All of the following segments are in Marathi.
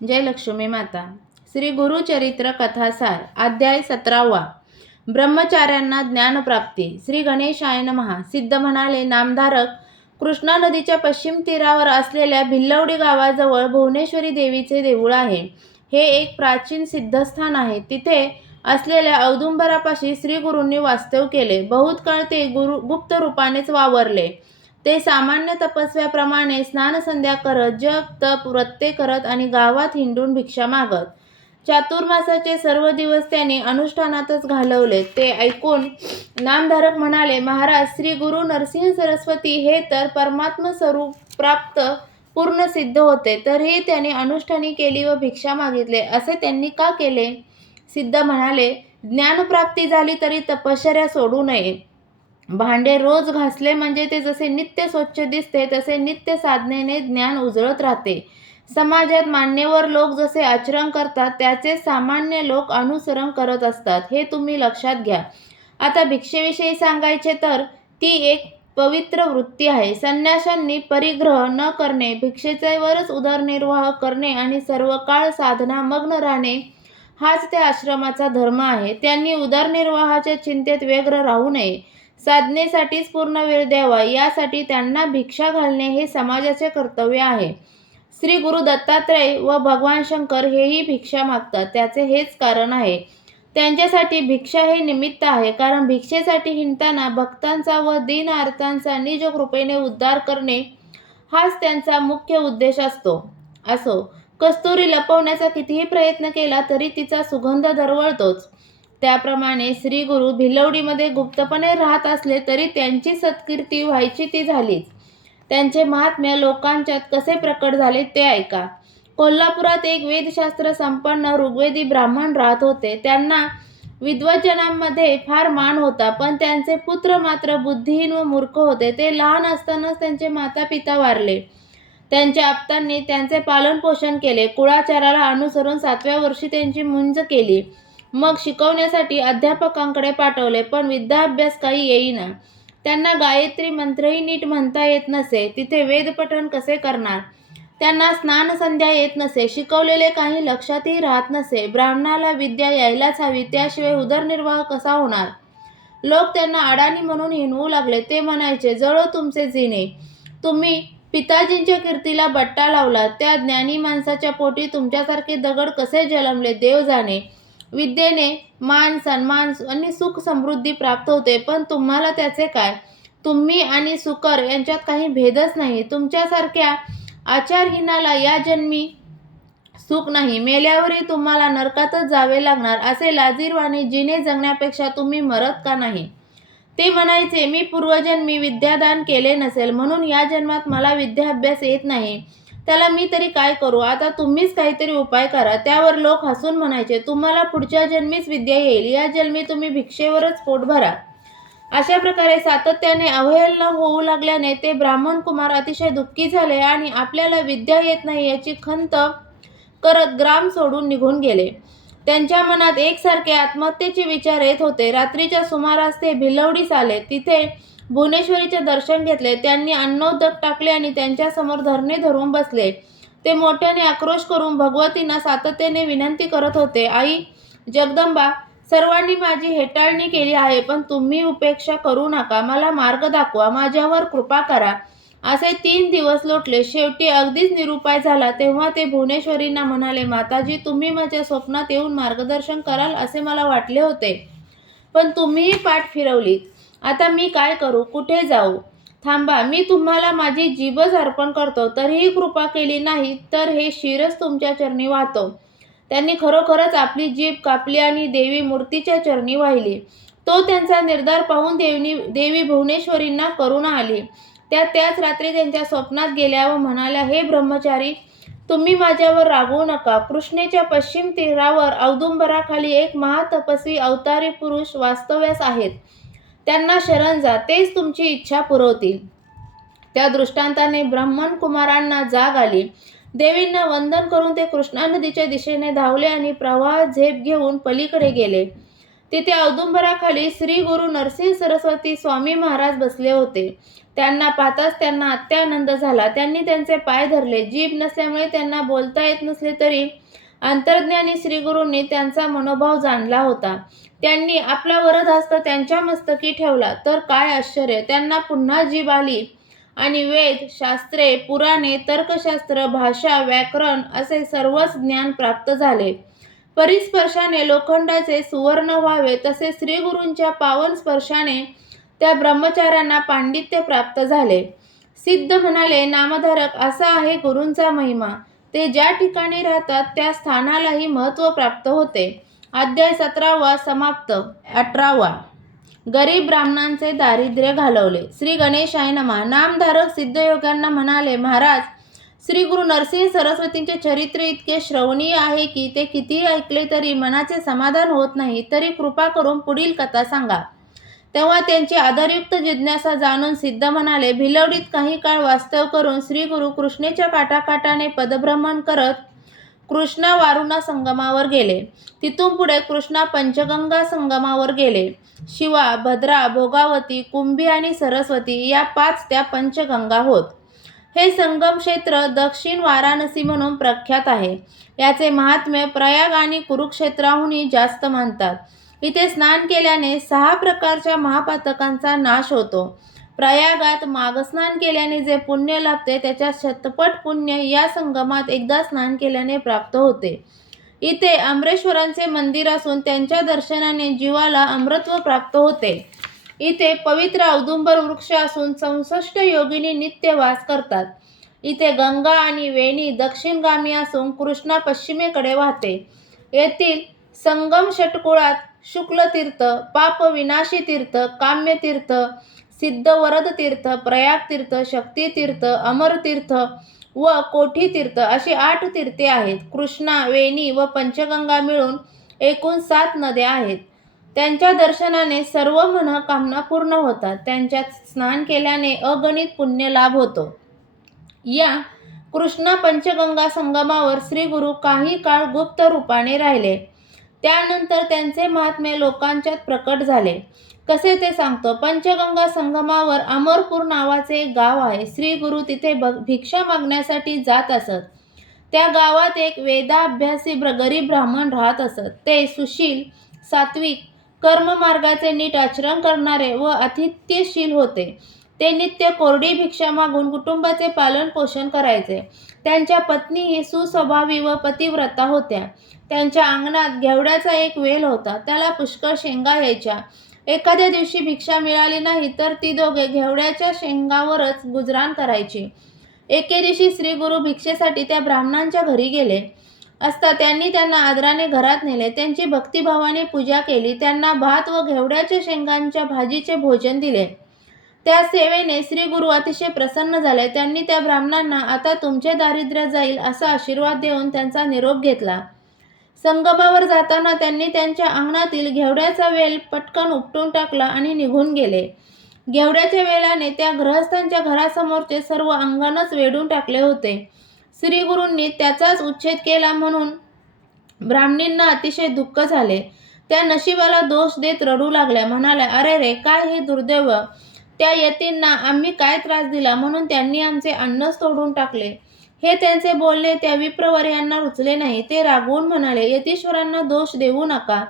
जय लक्ष्मी माता. श्री गुरुचरित्र कथासार अध्याय 17वा. ब्रह्मचार्यांना ज्ञानप्राप्ती. श्री गणेशाय नमः. सिद्ध म्हणाले, नामधारक कृष्णा नदीच्या पश्चिम तीरावर असलेल्या भिल्लवडी गावाजवळ भुवनेश्वरी देवीचे देऊळ आहे. हे एक प्राचीन सिद्धस्थान आहे. तिथे असलेल्या औदुंबरापाशी श्री गुरूंनी वास्तव केले. बहुत काळ ते गुप्त रूपानेच वावरले. ते सामान्य तपस्व्याप्रमाणे स्नानसंध्या करत, जप तप व्रते करत आणि गावात हिंडून भिक्षा मागत. चातुर्मासाचे सर्व दिवस त्यांनी अनुष्ठानातच घालवले. ते ऐकून नामधारक म्हणाले, महाराज, श्री गुरु नरसिंह सरस्वती हे तर परमात्म स्वरूप प्राप्त पूर्ण सिद्ध होते, तरीही त्यांनी अनुष्ठानी केली व भिक्षा मागितले. असे त्यांनी का केले? सिद्ध म्हणाले, ज्ञानप्राप्ती झाली तरी तपश्चर्या सोडू नये. भांडे रोज घासले म्हणजे ते जसे नित्य स्वच्छ दिसते, तसे नित्य साधनेने ज्ञान उजळत राहते. समाजात मान्यवर लोक जसे आचरण करतात, त्याचे सामान्य लोक अनुसरण करत असतात, हे तुम्ही लक्षात घ्या. आता भिक्षेविषयी सांगायचे तर ती एक पवित्र वृत्ती आहे. संन्याशांनी परिग्रह न करणे, भिक्षेच्यावरच उदरनिर्वाह करणे आणि सर्व काळ साधना मग्न राहणे हाच त्या आश्रमाचा धर्म आहे. त्यांनी उदरनिर्वाहाच्या चिंतेत व्यग्र राहू नये. साधनेसाठीच पूर्ण वेळ द्यावा, यासाठी त्यांना भिक्षा घालणे हे समाजाचे कर्तव्य आहे. श्री गुरु दत्तात्रय व भगवान शंकर हेही भिक्षा मागतात. त्याचे हेच कारण आहे. त्यांच्यासाठी भिक्षा हे निमित्त आहे. कारण भिक्षेसाठी हिंडताना भक्तांचा व दीनआर्तांचा निज कृपेने उद्धार करणे हाच त्यांचा मुख्य उद्देश असो. कस्तुरी लपवण्याचा कितीही प्रयत्न केला तरी तिचा सुगंध दरवळतोच. त्याप्रमाणे श्री गुरु भिलवडीमध्ये गुप्तपणे राहत असले तरी त्यांची सत्कीर्ती व्हायची ती झालीच. त्यांचे महात्म्य लोकांच्यात कसे प्रकट झाले ते ऐका. कोल्हापुरात एक वेदशास्त्र संपन्न ऋग्वेदी ब्राह्मण राहत होते. त्यांना विद्वज्जनांमध्ये फार मान होता, पण त्यांचे पुत्र मात्र बुद्धिहीन व मूर्ख होते. ते लहान असतानाच त्यांचे माता पिता वारले. त्यांच्या आप्तांनी त्यांचे पालनपोषण केले. कुळाचाराला अनुसरून 7व्या वर्षी त्यांची मुंज केली. मग शिकवण्यासाठी अध्यापकांकडे पाठवले, पण विद्याभ्यास काही येईना. त्यांना गायत्री मंत्रही नीट म्हणता येत नसे. तिथे वेदपठण कसे करणार? त्यांना स्नानसंध्या येत नसे. शिकवलेले काही लक्षातही राहत नसे. ब्राह्मणाला विद्या यायलाच हवी, त्याशिवाय उदरनिर्वाह कसा होणार? लोक त्यांना अडाणी म्हणून हिणवू लागले. ते म्हणायचे, जळो तुमचे जिने. तुम्ही पिताजींच्या कीर्तीला बट्टा लावला. त्या ज्ञानी माणसाच्या पोटी तुमच्यासारखे दगड कसे जन्मले देव जाणे. विद्येने मान सन्मान आणि सुख समृद्धी प्राप्त होते, पण तुम्हाला त्याचे काय? तुम्ही आणि सुकर यांच्यात काही भेदच नाही. तुमच्यासारख्या आचारहीनाला या जन्मी सुख नाही, मेल्यावरही तुम्हाला नरकातच जावे लागणार. असे लाजीरवाणे जिने जगण्यापेक्षा तुम्ही मरत का नाही? ते म्हणायचे, मी पूर्वजन्मी विद्यादान केले नसेल म्हणून या जन्मात मला विद्याभ्यास येत नाही. त्याला मी तरी काय करू? आता तुम्हीच काहीतरी उपाय करा. त्यावर लोक हसून म्हणायचे, तुम्हाला पुढच्या जन्मीच विद्या येईल, या जन्मी तुम्ही भिक्षेवरच पोट भरा. अशा प्रकारे सातत्याने अवहेलना होऊ लागल्याने ते ब्राह्मण कुमार अतिशय दुःखी झाले आणि आपल्याला विद्या येत नाही याची खंत करत ग्राम सोडून निघून गेले. त्यांच्या मनात एकसारखे आत्महत्येचे विचार येत होते. रात्रीच्या सुमारास ते भिलवडीस आले. तिथे भुवनेश्वरीचे दर्शन घेतले. त्यांनी अन्नोदक टाकले आणि त्यांच्यासमोर धरणे धरून बसले. ते मोठ्याने आक्रोश करून भगवतींना सातत्याने विनंती करत होते, आई जगदंबा, सर्वांनी माझी हेटाळणी केली आहे, पण तुम्ही उपेक्षा करू नका. मला मार्ग दाखवा, माझ्यावर कृपा करा. असे 3 दिवस लोटले. शेवटी अगदीच निरुपाय झाला. तेव्हा ते भुवनेश्वरींना म्हणाले, माताजी, तुम्ही माझ्या स्वप्नात येऊन मार्गदर्शन कराल असे मला वाटले होते, पण तुम्हीही पाठ फिरवलीत. आता मी काय करू? कुठे जाऊ? थांबा, मी तुम्हाला माझी जीभच अर्पण करतो. तरीही कृपा केली नाही तर हे शिरच तुमच्या चरणी वाहतो. त्यांनी खरोखरच आपली जीभ कापली आणि देवी मूर्तीच्या चरणी वाहिली. तो त्यांचा निर्धार पाहून देवी भुवनेश्वरींना करुणा आली. त्या त्याच रात्री त्यांच्या स्वप्नात गेल्या व म्हणाल्या, हे ब्रह्मचारी, तुम्ही माझ्यावर रागवू नका. कृष्णेच्या पश्चिम तीरावर औदुंबराखाली एक महातपस्वी अवतारी पुरुष वास्तव्यास आहेत. त्यांना शरण जा, तेच तुमची इच्छा पुरवतील. त्या दृष्टांताने ब्राह्मण कुमारांना जाग आली. देवींना वंदन करून ते कृष्णा नदीच्या दिशेने धावले आणि प्रवाहात झेप घेऊन पलीकडे गेले. तिथे औदुंबराखाली श्री गुरु नरसिंह सरस्वती स्वामी महाराज बसले होते. त्यांना पाहताच त्यांना अत्यानंद झाला. त्यांनी त्यांचे पाय धरले. जीभ नसल्यामुळे त्यांना बोलता येत नसले तरी अंतर्ज्ञानी श्रीगुरूंनी त्यांचा मनोभाव जाणला होता. त्यांनी आपला वरदहस्त त्यांच्या मस्तकी ठेवला तर काय आश्चर्य, त्यांना पुन्हा जीभ आली आणि वेद, शास्त्रे, पुराणे, तर्कशास्त्र, भाषा, व्याकरण असे सर्वच ज्ञान प्राप्त झाले. परिस्पर्शाने लोखंडाचे सुवर्ण व्हावे तसे श्रीगुरूंच्या पावन स्पर्शाने त्या ब्रह्मचार्यांना पांडित्य प्राप्त झाले. सिद्ध म्हणाले, नामधारक असा आहे गुरूंचा महिमा. ते ज्या ठिकाणी राहतात त्या स्थानालाही महत्त्व प्राप्त होते. अध्याय 17 समाप्त. 18 गरीब ब्राह्मणांचे दारिद्र्य घालवले. श्री गणेशाय नमः. नामधारक सिद्धयोग्यांना म्हणाले, महाराज, श्री गुरु नरसिंह सरस्वतींचे चरित्र इतके श्रवणीय आहे की ते कितीही ऐकले तरी मनाचे समाधान होत नाही. तरी कृपा करून पुढील कथा सांगा. तेव्हा त्यांची आदरयुक्त जिज्ञासा जाणून सिद्ध म्हणाले, भिलवडीत काही काळ वास्तव करून श्री गुरु कृष्णेच्या काठाकाठाने पदभ्रमण करत कृष्णा वारुणा संगमावर गेले. तिथून पुढे कृष्णा पंचगंगा संगमावर गेले. शिवा, भद्रा, भोगावती, कुंभी आणि सरस्वती या 5 त्या पंचगंगा होत. हे संगम क्षेत्र दक्षिण वाराणसी म्हणून प्रख्यात आहे. याचे महात्म्य प्रयाग आणि कुरुक्षेत्राहूनही जास्त मानतात. इथे स्नान केल्याने 6 प्रकारच्या महापातकांचा नाश होतो. प्रयागात माघस्नान केल्याने जे पुण्य लाभते त्याच्या शतपट पुण्य या संगमात एकदा स्नान केल्याने प्राप्त होते. इथे अमरेश्वरांचे मंदिर असून त्यांच्या दर्शनाने जीवाला अमृतत्व प्राप्त होते. इथे पवित्र औदुंबर वृक्ष असून 64 योगिनी नित्य वास करतात. इथे गंगा आणि वेणी दक्षिणगामी असून कृष्णा पश्चिमेकडे वाहते. येथील संगम षटकुळात शुक्लतीर्थ, पापविनाशी तीर्थ, काम्यतीर्थ, सिद्धवरदतीर्थ, प्रयागतीर्थ, शक्तितीर्थ, अमरतीर्थ व कोठीतीर्थ अशी 8 तीर्थे आहेत. कृष्णा, वेणी व पंचगंगा मिळून एकूण 7 नद्या आहेत. त्यांच्या दर्शनाने सर्व मनोकामना पूर्ण होतात. त्यांच्यात स्नान केल्याने अगणित पुण्य लाभ होतो. या कृष्णा पंचगंगा संगमावर श्री गुरु काही काळ गुप्त रूपाने राहिले. त्यानंतर त्यांचे महात्म्य लोकांच्यात प्रकट झाले. कसे ते सांगतो. पंचगंगा संगमावर अमरपूर नावाचे एक गाव आहे. श्री गुरु तिथे भिक्षा मागण्यासाठी जात असत. त्या गावात एक वेदाभ्यासी गरीब ब्राह्मण राहत असत. ते सुशील, सात्विक, कर्ममार्गाचे नीट आचरण करणारे व आतिथ्यशील होते. ते नित्य कोरडी भिक्षा मागून कुटुंबाचे पालन पोषण करायचे. त्यांच्या पत्नी ही सुस्वभावी व पतिव्रता होत्या. त्यांच्या अंगणात घेवड्याचा एक वेल होता. त्याला पुष्कळ शेंगा यायच्या. एखाद्या दिवशी भिक्षा मिळाली नाही तर ती दोघे घेवड्याच्या शेंगावरच गुजराण करायची. एके दिवशी श्री गुरु भिक्षेसाठी त्या ब्राह्मणांच्या घरी गेले असता त्यांनी त्यांना आदराने घरात नेले. त्यांची भक्तिभावाने पूजा केली. त्यांना भात व घेवड्याच्या शेंगांच्या भाजीचे भोजन दिले. त्या सेवेने श्री गुरु अतिशय प्रसन्न झाले. त्यांनी त्या ब्राह्मणांना आता तुमचे दारिद्र्य जाईल असा आशीर्वाद देऊन त्यांचा निरोप घेतला. संगमावर जाताना त्यांनी त्यांच्या अंगणातील घेवड्याचा वेल पटकन उपटून टाकला आणि निघून गेले. घेवड्याच्या वेलाने त्या गृहस्थांच्या घरासमोरचे सर्व अंगणच वेढून टाकले होते. श्री गुरूंनी त्याचाच उच्छेद केला म्हणून ब्राह्मणींना अतिशय दुःख झाले. त्या नशिबाला दोष देत रडू लागल्या. म्हणाल्या, अरे रे, काय हे दुर्दैव! त्या यतींना आम्ही काय त्रास दिला म्हणून त्यांनी आमचे अन्नच तोडून टाकले. हे त्यांचे बोलणे त्या विप्रवर्यांना रुचले नाही. ते रागवून म्हणाले, यतीश्वरांना दोष देऊ नका.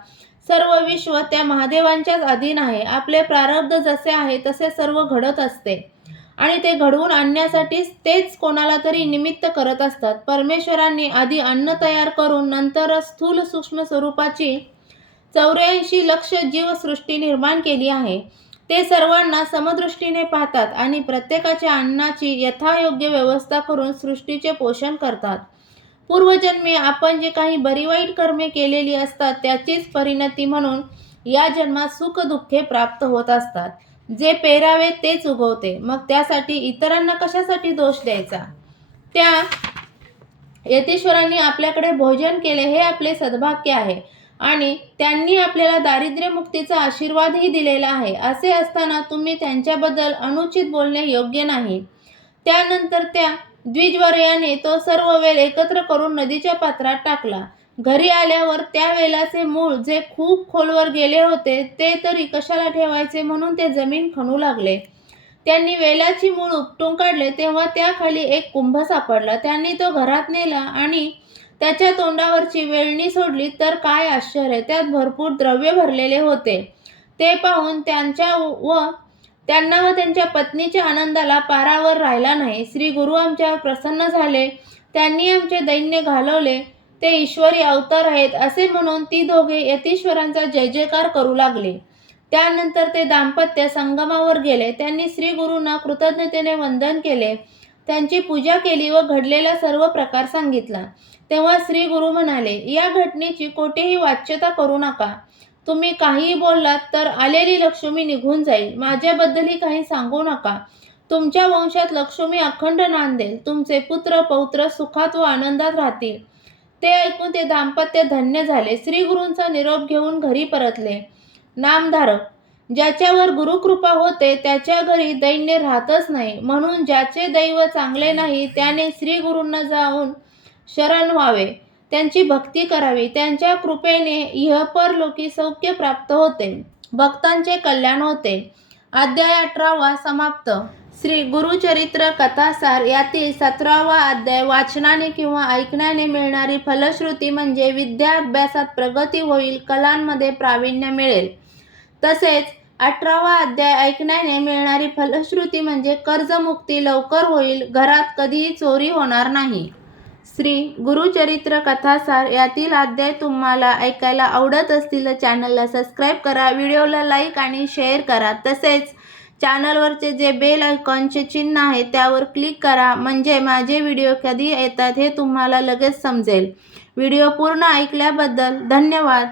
सर्व विश्व त्या महादेवांच्याच अधीन आहे. आपले प्रारब्ध जसे आहे तसे सर्व घडत असते आणि ते घडवून आणण्यासाठीच तेच कोणाला तरी निमित्त करत असतात. परमेश्वरांनी आधी अन्न तयार करून नंतर स्थूल सूक्ष्म स्वरूपाची 84 लक्ष जीवसृष्टी निर्माण केली आहे. ते सर्वांना समदृष्टीने पाहतात आणि प्रत्येकाच्या अन्नाची यथायोग्य व्यवस्था करून सृष्टीचे पोषण करतात. पूर्वजन्मी आपण जे काही बरी वाईट कर्मे केलेली असतात त्याचीच परिणती म्हणून या जन्मात सुख दुःखे प्राप्त होत असतात. जे पेरावे तेच उगवते. मग त्यासाठी इतरांना कशासाठी दोष द्यायचा? त्या यतीश्वरांनी आपल्याकडे भोजन केले हे आपले सद्भाग्य आहे आणि त्यांनी आपल्याला दारिद्र्य मुक्तीचा आशीर्वादही दिलेला आहे. असे असताना तुम्ही त्यांच्याबद्दल अनुचित बोलणे योग्य नाही. त्यानंतर त्या द्विजवर्याने तो सर्व वेल एकत्र करून नदीच्या पात्रात टाकला. घरी आल्यावर त्या वेलाचे मूळ जे खूप खोलवर गेले होते ते तरी कशाला ठेवायचे म्हणून ते जमीन खणू लागले. त्यांनी वेलाची मूळ उपटून काढले तेव्हा त्याखाली एक कुंभ सापडला. त्यांनी तो घरात नेला आणि त्याच्या तोंडावरची वेलणी सोडली तर काय आश्चर्य, त्यात भरपूर द्रव्य भरलेले होते. ते पाहून त्यांना व त्यांच्या पत्नीच्या आनंदाला पारावर राहिला नाही. श्री गुरु आमच्यावर प्रसन्न झाले, त्यांनी आमचे दैन्य घालवले, ते ईश्वरी अवतार आहेत असे म्हणून ती दोघे यतीश्वरांचा जय जयकार करू लागले. त्यानंतर ते दाम्पत्य संगमावर गेले. त्यांनी श्री गुरूंना कृतज्ञतेने वंदन केले, त्यांची पूजा केली व घडलेला सर्व प्रकार सांगितला. तेव्हा श्री गुरु म्हणाले, या घटनेची कोठेही वाच्यता करू नका. तुम्ही काहीही बोललात तर आलेली लक्ष्मी निघून जाईल. माझ्याबद्दलही काही सांगू नका. तुमच्या वंशात लक्ष्मी अखंड नांदेल. तुमचे पुत्र पौत्र सुखात व आनंदात राहतील. ते ऐकून ते दाम्पत्य धन्य झाले. श्री गुरूंचा निरोप घेऊन घरी परतले. नामधारक, ज्याच्यावर गुरुकृपा होते त्याच्या घरी दैन्य राहतच नाही. म्हणून ज्याचे दैव चांगले नाही त्याने श्री गुरूंना जाऊन शरण व्हावे, त्यांची भक्ती करावी. त्यांच्या कृपेने इहपरलोकी सौख्य प्राप्त होते, भक्तांचे कल्याण होते. अध्याय 18 समाप्त. श्री गुरुचरित्र कथासार यातील 17वा अध्याय. वाचनाने किंवा ऐकण्याने मिळणारी फलश्रुती म्हणजे विद्या अभ्यासात प्रगती होईल, कलांमध्ये प्रावीण्य मिळेल. तसेच 18वा अध्याय ऐकण्याने मिळणारी फलश्रुती म्हणजे कर्जमुक्ती लवकर होईल, घरात कधीही चोरी होणार नाही. श्री गुरुचरित्र कथासार यातील अध्याय तुम्हाला ऐकायला आवडत असतील तर चॅनलला सबस्क्राईब करा, व्हिडिओला लाईक आणि शेअर करा. तसेच चॅनलवरचे जे बेल आयकॉनचे चिन्ह आहे त्यावर क्लिक करा, म्हणजे माझे व्हिडिओ कधी येतात हे तुम्हाला लगेच समजेल. व्हिडिओ पूर्ण ऐकल्याबद्दल धन्यवाद.